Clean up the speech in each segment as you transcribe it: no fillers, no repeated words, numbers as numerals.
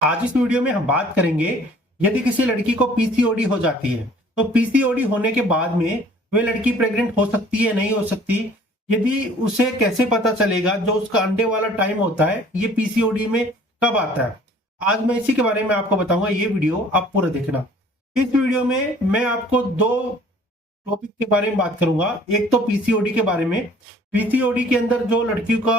आज इस वीडियो में हम बात करेंगे यदि किसी लड़की को पीसीओडी हो जाती है तो पीसीओडी होने के बाद में वे लड़की प्रेग्नेंट हो सकती है नहीं हो सकती। यदि उसे कैसे पता चलेगा जो उसका अंडे वाला टाइम होता है ये पीसीओडी में कब आता है। आज मैं इसी के बारे में आपको बताऊंगा। ये वीडियो आप पूरा देखना। इस वीडियो में मैं आपको दो टॉपिक के बारे में बात करूंगा। एक तो पीसीओडी के बारे में, पीसीओडी के अंदर जो लड़कियों का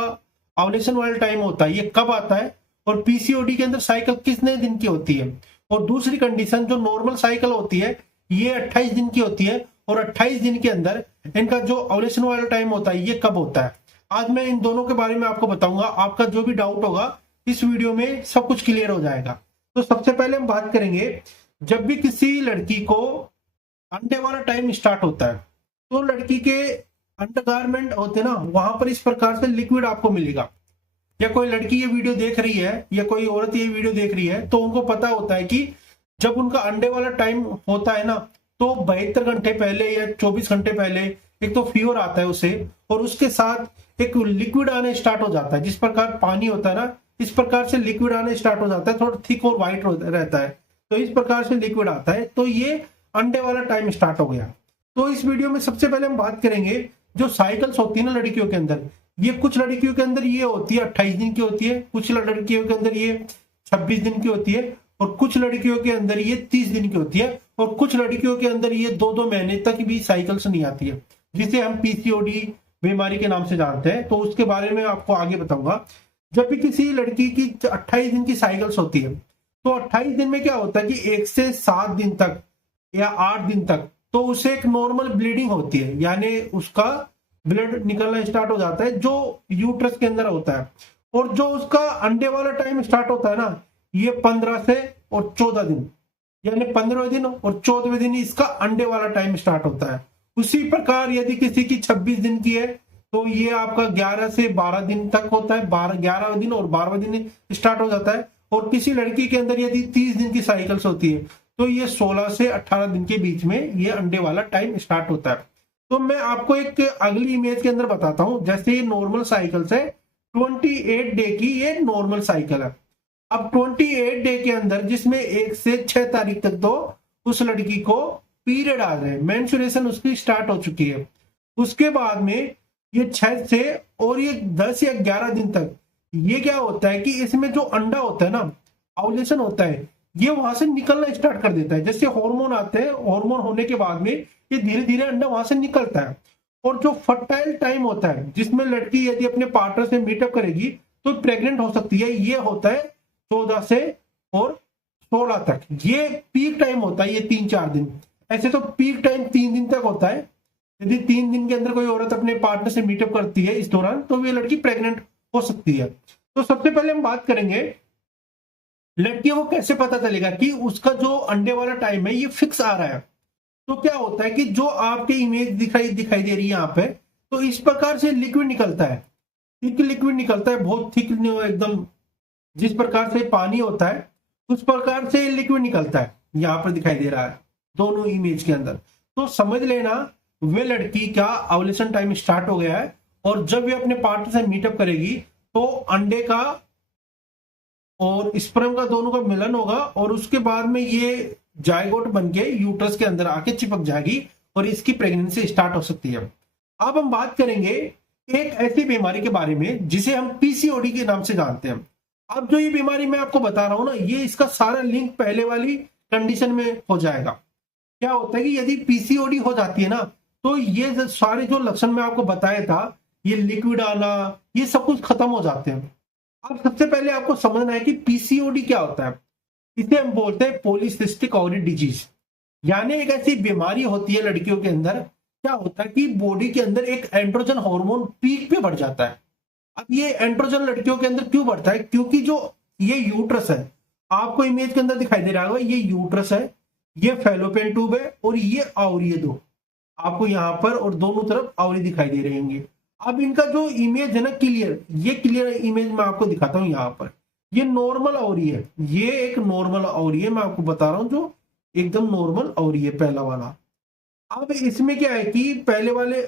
ओव्यूलेशन वाला टाइम होता है ये कब आता है और पीसीओडी के अंदर साइकिल कितने दिन की होती है। और दूसरी कंडीशन जो नॉर्मल साइकिल होती है ये 28 दिन की होती है और 28 दिन के अंदर इनका जो ओव्यूलेशन वाला टाइम होता है ये कब होता है। आज मैं इन दोनों के बारे में आपको बताऊंगा। आपका जो भी डाउट होगा इस वीडियो में सब कुछ क्लियर हो जाएगा। तो सबसे पहले हम बात करेंगे, जब भी किसी लड़की को अंडे वाला टाइम स्टार्ट होता है तो लड़की के अंडरगारमेंट होते हैं ना, वहां पर इस प्रकार से लिक्विड आपको मिलेगा। या कोई लड़की ये वीडियो देख रही है या कोई औरत ये वीडियो देख रही है तो उनको पता होता है कि जब उनका अंडे वाला टाइम होता है ना तो 72 घंटे पहले या 24 घंटे पहले एक तो फीवर आता है उसे, और उसके साथ एक लिक्विड आने स्टार्ट हो जाता है। जिस प्रकार पानी होता है ना इस प्रकार से लिक्विड आने स्टार्ट हो जाता है, थोड़ा थिक और व्हाइट रहता है, तो इस प्रकार से लिक्विड आता है तो ये अंडे वाला टाइम स्टार्ट हो गया। तो इस वीडियो में सबसे पहले हम बात करेंगे जो साइकिल्स होती है ना लड़कियों के अंदर, ये कुछ लड़कियों के अंदर ये होती है 28 दिन की होती है, कुछ लड़कियों के अंदर ये 26 दिन की होती है और कुछ लड़कियों के अंदर ये 30 दिन की होती है और कुछ लड़कियों के अंदर ये 2-2 महीने तक भी साइकिल्स नहीं आती है, जिसे हम पीसीओडी बीमारी के नाम से जानते हैं। तो उसके बारे में आपको आगे बताऊंगा। जब भी किसी लड़की की 28 दिन की साइकिल्स होती है तो 28 दिन में क्या होता है कि 1 से 7 दिन तक या 8 दिन तक तो उसे एक नॉर्मल ब्लीडिंग होती है, यानी उसका ब्लड निकलना स्टार्ट हो जाता है जो यूट्रस के अंदर होता है। और जो उसका अंडे वाला टाइम स्टार्ट होता है ना ये 15 से और 14 दिन, यानी 15वें दिन और 14वें दिन इसका अंडे वाला टाइम स्टार्ट होता है। उसी प्रकार यदि किसी की 26 दिन की है तो ये आपका 11 से 12 दिन तक होता है, 11वें दिन और 12वें दिन स्टार्ट हो जाता है। और किसी लड़की के अंदर यदि 30 दिन की साइकिल्स होती है तो ये 16 से 18 दिन के बीच में ये अंडे वाला टाइम स्टार्ट होता है। तो मैं आपको एक अगली इमेज के अंदर बताता हूं। जैसे ये नॉर्मल साइकिल है, 28 डे की ये नॉर्मल साइकिल है। अब 28 डे के अंदर जिसमें 1 से 6 तारीख तक तो उस लड़की को पीरियड आ रहे हैं, मेंस्ट्रुएशन उसकी स्टार्ट हो चुकी है। उसके बाद में ये 6 से और ये 10 या 11 दिन तक ये क्या होता है कि इसमें जो अंडा होता है ना, ओव्यूलेशन होता है, ये वहां से निकलना स्टार्ट कर देता है। जैसे हार्मोन आते हैं, हार्मोन होने के बाद में ये धीरे धीरे अंडा वहां से निकलता है। और जो फर्टाइल टाइम होता है जिसमें लड़की यदि अपने पार्टनर से मीटअप करेगी तो प्रेग्नेंट हो सकती है, ये होता है 14 से और 16 तक। ये पीक टाइम होता है, ये 3-4 दिन। ऐसे तो पीक टाइम 3 दिन तक होता है। यदि 3 दिन के अंदर कोई औरत अपने पार्टनर से मीटअप करती है इस दौरान तो ये लड़की प्रेग्नेंट हो सकती है। तो सबसे पहले हम बात करेंगे लड़कियों को कैसे पता चलेगा कि उसका जो अंडे वाला टाइम है ये फिक्स आ रहा है। तो क्या होता है कि जो आपकी इमेज दिखाई दे रही है यहाँ पे, तो इस प्रकार से लिक्विड निकलता है, थिक लिक्विड निकलता है, बहुत थिक एकदम। जिस प्रकार से पानी होता है उस प्रकार से लिक्विड निकलता है, यहाँ पर दिखाई दे रहा है दोनों इमेज के अंदर। तो समझ लेना वे लड़की का ओव्यूलेशन टाइम स्टार्ट हो गया है और जब वे अपने पार्टनर से मीटअप करेगी तो अंडे का और स्पर्म का दोनों का मिलन होगा और उसके बाद में ये जायगोट बन के यूट्रस के अंदर आके चिपक जाएगी और इसकी प्रेगनेंसी स्टार्ट हो सकती है। अब हम बात करेंगे एक ऐसी बीमारी के बारे में जिसे हम पीसीओडी के नाम से जानते हैं। अब जो ये बीमारी मैं आपको बता रहा हूं ना, ये इसका सारा लिंक पहले वाली कंडीशन में हो जाएगा। क्या होता है कि यदि पीसीओडी हो जाती है ना तो ये सारे जो लक्षण मैं आपको बताया था, ये लिक्विड आना, ये सब कुछ खत्म हो जाते हैं। अब सबसे पहले आपको समझना है कि पीसीओडी क्या होता है। इसे हम बोलते हैं पॉलीसिस्टिक ओवरी डिजीज, यानी एक ऐसी बीमारी होती है लड़कियों के अंदर। क्या होता है कि बॉडी के अंदर एक एंड्रोजन हार्मोन पीक पे बढ़ जाता है। अब ये एंड्रोजन लड़कियों के अंदर क्यों बढ़ता है? क्योंकि जो ये यूट्रस है, आपको इमेज के अंदर दिखाई दे रहा होगा, ये यूट्रस है, ये फैलोपियन ट्यूब है और ये आवरी दो आपको यहाँ पर और दोनों तरफ आवरी दिखाई दे रहे होंगे। अब इनका जो इमेज है ना क्लियर, ये क्लियर इमेज मैं आपको दिखाता हूं। यहाँ पर ये नॉर्मल ओवरी है, ये एक नॉर्मल ओवरी है, मैं आपको बता रहा हूं जो एकदम नॉर्मल ओवरी है पहला वाला। अब इसमें क्या है कि पहले वाले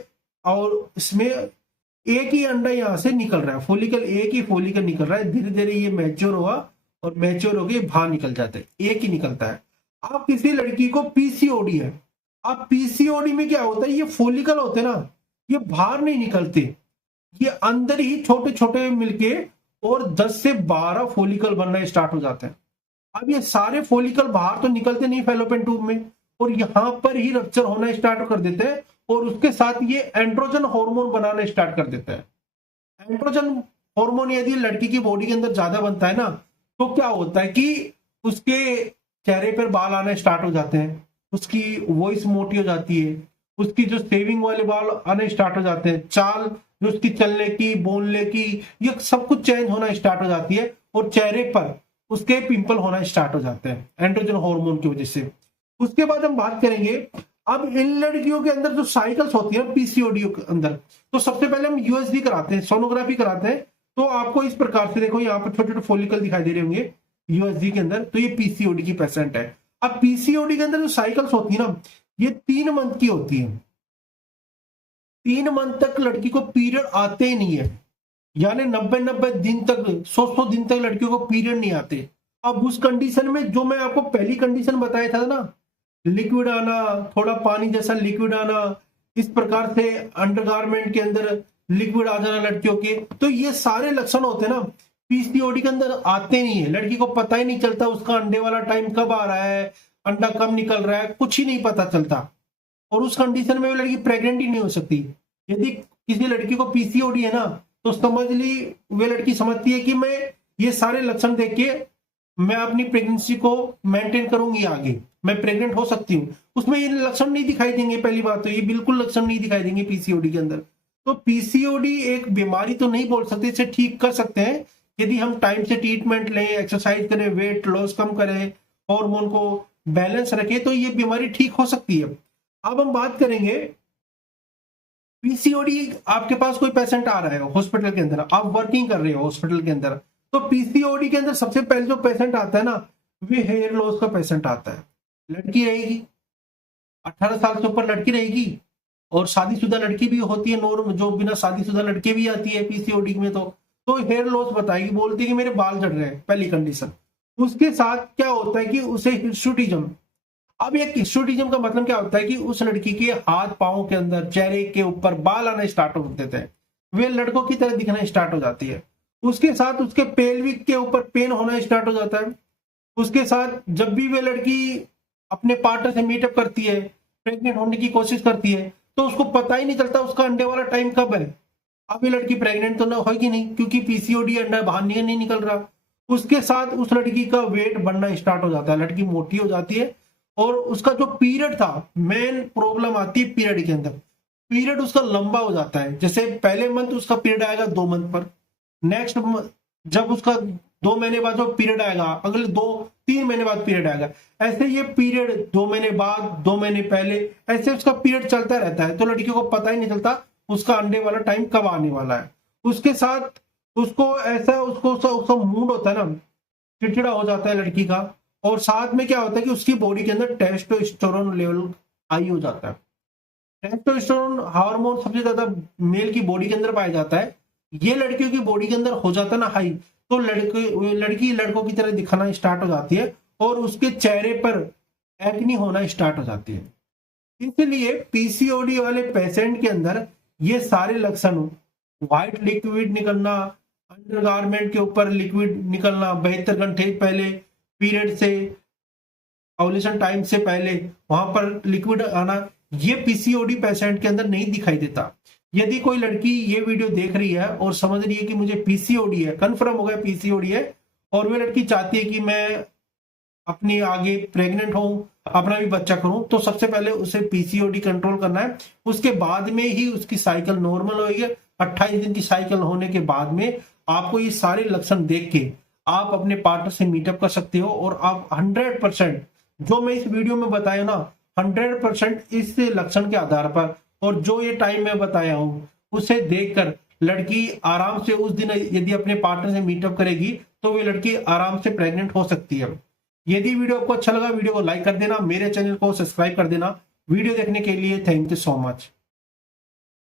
और इसमें एक ही अंडा यहाँ से निकल रहा है, फोलिकल एक ही फोलिकल निकल रहा है। धीरे धीरे ये मैच्योर होगा और मैच्योर होके बाहर निकल जाते हैं, एक ही निकलता है। अब किसी लड़की को पीसीओडी है, अब पीसीओडी में क्या होता है, ये फोलिकल होते हैं ना, ये बाहर नहीं निकलते, ये अंदर ही छोटे छोटे मिलके और 10 से 12 फोलिकल बनना स्टार्ट हो जाते हैं। अब ये सारे फोलिकल बाहर तो निकलते नहीं फैलोपियन ट्यूब में, और यहां पर ही रप्चर होना स्टार्ट कर देते हैं, और उसके साथ ये एंड्रोजन हार्मोन बनाना स्टार्ट कर देता है। एंड्रोजन हार्मोन यदि लड़की की बॉडी के अंदर ज्यादा बनता है ना, तो क्या होता है कि उसके चेहरे पर बाल आना स्टार्ट हो जाते हैं, उसकी वॉइस मोटी हो जाती है, उसकी जो सेविंग वाले बाल आने स्टार्ट हो जाते हैं, चाल जो उसकी चलने की बोलने की ये सब कुछ चेंज होना स्टार्ट हो जाती है, और चेहरे पर उसके पिंपल होना स्टार्ट हो जाते हैं एंड्रोजन हार्मोन की वजह से। उसके बाद हम बात करेंगे, अब इन लड़कियों के अंदर जो साइकिल्स होती है पीसीओडी के अंदर, तो सबसे पहले हम यूएसजी कराते हैं, सोनोग्राफी कराते हैं। तो आपको इस प्रकार से देखो, यहाँ पर छोटे छोटे फोलिकल दिखाई दे रहे होंगे यूएसजी के अंदर, तो ये पीसीओडी की पेशेंट है। अब पीसीओडी के अंदर जो साइकिल्स होती है ना, ये 3 मंथ की होती है। 3 मंथ तक लड़की को पीरियड आते ही नहीं है, यानी 90 दिन तक, 100 दिन तक लड़कियों को पीरियड नहीं आते। अब उस कंडीशन में जो मैं आपको पहली कंडीशन बताया था ना, लिक्विड आना, थोड़ा पानी जैसा लिक्विड आना, इस प्रकार से अंडरगारमेंट के अंदर लिक्विड आ जाना लड़कियों के, तो ये सारे लक्षण होते हैं ना, पीसीओडी के अंदर आते नहीं है। लड़की को पता ही नहीं चलता उसका अंडे वाला टाइम कब आ रहा है, अंडा कब निकल रहा है, कुछ ही नहीं पता चलता, और उस कंडीशन में वो लड़की प्रेग्नेंट ही नहीं हो सकती। यदि किसी लड़की को पीसीओडी है ना, तो समझ ली वे लड़की समझती है कि मैं ये सारे लक्षण देख के मैं अपनी प्रेगनेंसी को मेंटेन करूंगी, आगे मैं प्रेग्नेंट हो सकती हूँ। उसमें ये लक्षण नहीं दिखाई देंगे, पहली बात तो ये बिल्कुल लक्षण नहीं दिखाई देंगे पीसीओडी के अंदर। तो पीसीओडी एक बीमारी तो नहीं बोल सकते, इसे ठीक कर सकते हैं यदि हम टाइम से ट्रीटमेंट लें, एक्सरसाइज करें, वेट लॉस कम करें, हार्मोन को बैलेंस रखें, तो ये बीमारी ठीक हो सकती है। अब हम बात करेंगे, पीसीओडी आपके पास कोई पेशेंट आ रहा है हॉस्पिटल के अंदर, आप वर्किंग कर रहे हो हॉस्पिटल के अंदर, तो पीसीओडी के अंदर सबसे पहले जो पेशेंट आता है ना, वे हेयर लॉस का पेशेंट आता है। लड़की रहेगी, 18 साल से ऊपर लड़की रहेगी, और शादीशुदा लड़की भी होती है, नॉर्म जो बिना शादीशुदा लड़की भी आती है पीसीओडी में, तो हेयर लॉस बताएगी, बोलती है कि मेरे बाल झड़ रहे हैं, पहली कंडीशन। उसके साथ क्या होता है कि उसे हिर्सुटिज्म, अब ये हिर्सुटिज्म का मतलब क्या होता है कि उस लड़की के हाथ पांव के अंदर, चेहरे के ऊपर बाल आना स्टार्ट हो देते हैं, वे लड़कों की तरह दिखना स्टार्ट हो जाती है। उसके साथ उसके पेल्विक के ऊपर पेन होना स्टार्ट हो जाता है। उसके साथ जब भी वे लड़की अपने पार्टनर से मीटअप करती है, प्रेग्नेंट होने की कोशिश करती है, तो उसको पता ही नहीं चलता उसका अंडे वाला टाइम कब है। अब ये लड़की प्रेग्नेंट तो ना होगी नहीं, क्योंकि पीसीओडी अंडा बाहर नहीं निकल रहा। उसके साथ उस लड़की का वेट बढ़ना स्टार्ट हो जाता है, लड़की मोटी हो जाती है, और उसका जो पीरियड था, मेन प्रॉब्लम आती है पीरियड के अंदर, पीरियड उसका लंबा हो जाता है। जैसे पहले मंथ उसका पीरियड आएगा 2 मंथ पर, नेक्स्ट जब उसका 2 महीने बाद जो पीरियड आएगा, अगले 2-3 महीने बाद पीरियड आएगा, ऐसे ये पीरियड 2 महीने बाद, 2 महीने पहले, ऐसे उसका पीरियड चलता रहता है। तो लड़कियों को पता ही नहीं चलता उसका अंडे वाला टाइम कब आने वाला है। उसके साथ उसको ऐसा उसका मूड होता है ना, चिड़चिड़ा हो जाता है लड़की का, और साथ में क्या होता है कि उसकी बॉडी के अंदर टेस्टोस्टेरोन लेवल हाई हो जाता है। टेस्टोस्टेरोन हार्मोन सबसे ज्यादा मेल की बॉडी के अंदर पाया जाता है। ये लड़कियों की बॉडी के अंदर हो जाता है ना हाई, तो लड़की लड़कों की तरह दिखाना स्टार्ट हो जाती है, और उसके चेहरे पर एक्नी होना स्टार्ट हो जाती है। इसलिए पीसीओडी वाले पेशेंट के अंदर ये सारे लक्षण, व्हाइट लिक्विड निकलना, अंडरगारमेंट के ऊपर लिक्विड निकलना 72 घंटे पहले पीरियड से, ओव्यूलेशन टाइम से पहले वहां पर लिक्विड आना, ये पीसीओडी पेशेंट के अंदर नहीं दिखाई देता। यदि कोई लड़की ये वीडियो देख रही है और समझ रही है कि मुझे पीसीओडी है, कंफर्म हो गया पीसीओडी है, और वे लड़की चाहती है कि मैं अपनी आगे प्रेग्नेंट हूं, अपना भी बच्चा करूं, तो सबसे पहले उसे पीसीओडी कंट्रोल करना है। उसके बाद में ही उसकी साइकिल नॉर्मल होगी। 28 दिन की साइकिल होने के बाद में आपको ये सारे लक्षण देख के आप अपने पार्टनर से मीटअप कर सकते हो, और आप 100% जो मैं इस वीडियो में बताया ना, 100% इस लक्षण के आधार पर, और जो ये टाइम मैं बताया हूं, उसे देखकर लड़की आराम से उस दिन यदि अपने पार्टनर से मीटअप करेगी, तो वे लड़की आराम से प्रेग्नेंट हो सकती है। यदि वीडियो आपको अच्छा लगा, वीडियो को लाइक कर देना, मेरे चैनल को सब्सक्राइब कर देना। वीडियो देखने के लिए थैंक यू सो मच।